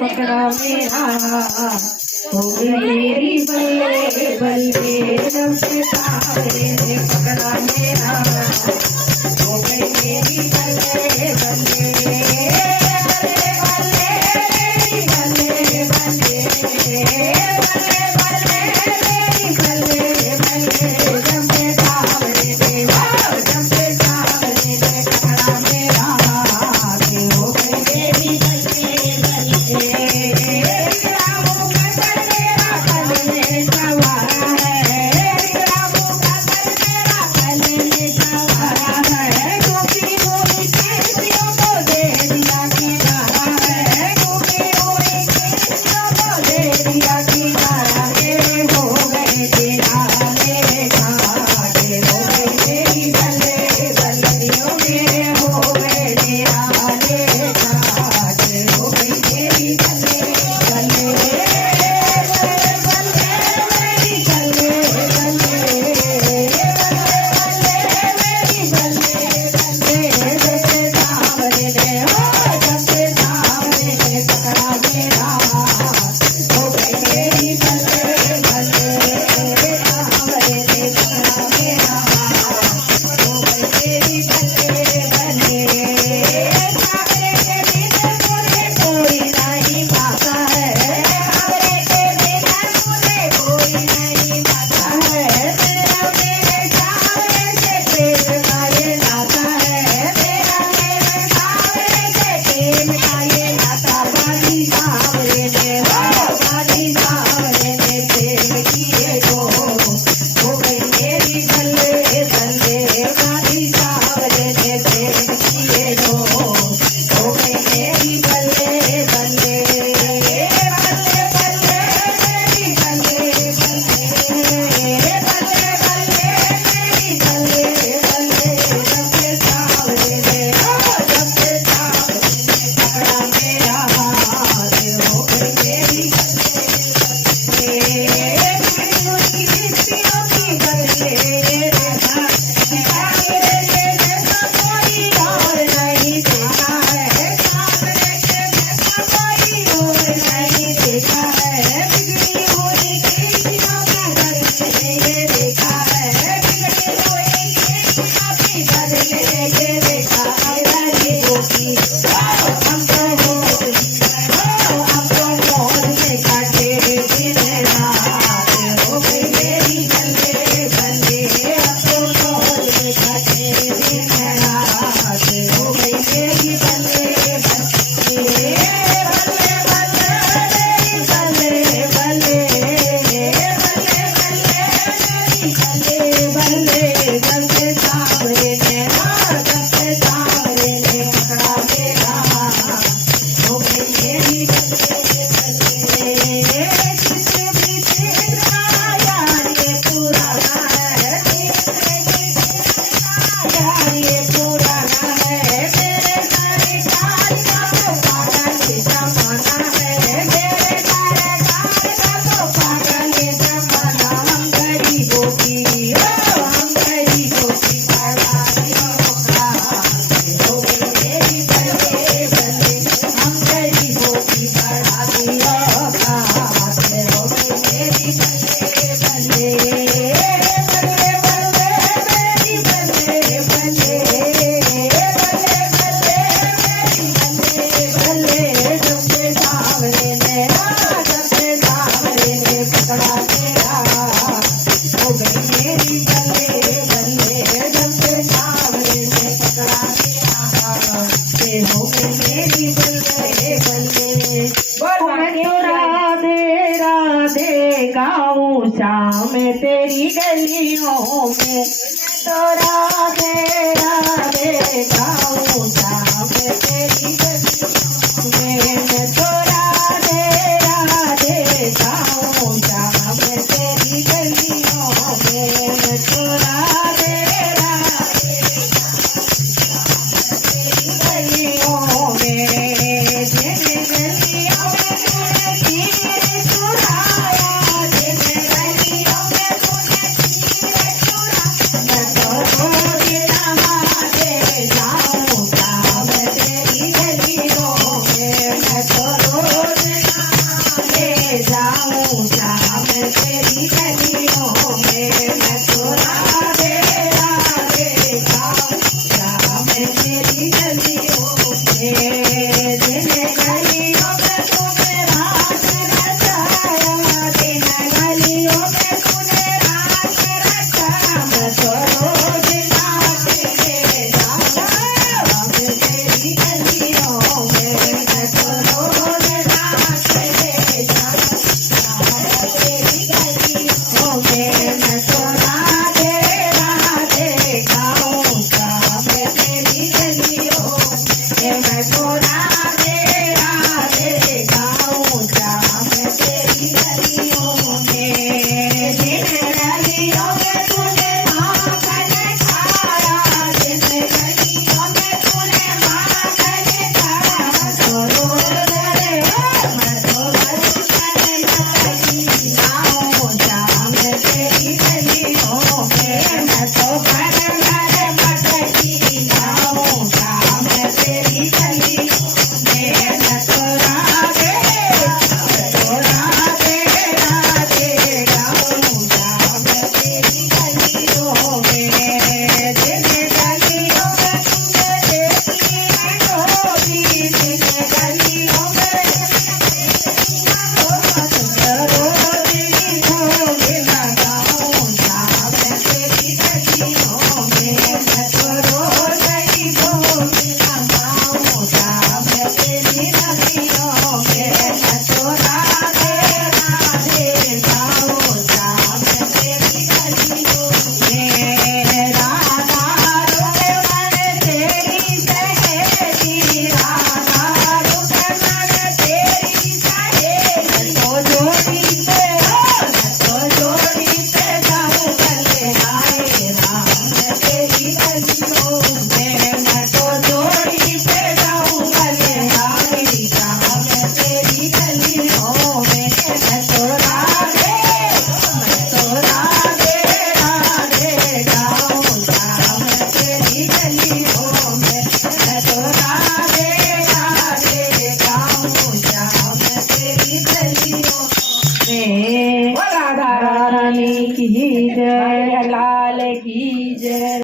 पकड़ा मेरा हो गई मेरी बल्ले बल्ले जब से सावरे ने पकड़ा मेरा हो गई मेरी बल्ले बल्ले गाऊं शाम तेरी गलियों में तो राधे राधे गाऊं शाम तेरी गलियों में तो राधे राधे गाऊं शाम तेरी गलियों में तो राधे राधे तेरी गलियों में Oh, गलियों में मैं तो जोड़ी पे जाऊं गले हारी शाम तेरी गलियों में मैं तो राधे राधे गाऊं शाम तेरी गलियों में मैं तो राधे राधे गाऊं शाम तेरी गलियों में। राधा रानी की जय, लाल की जय।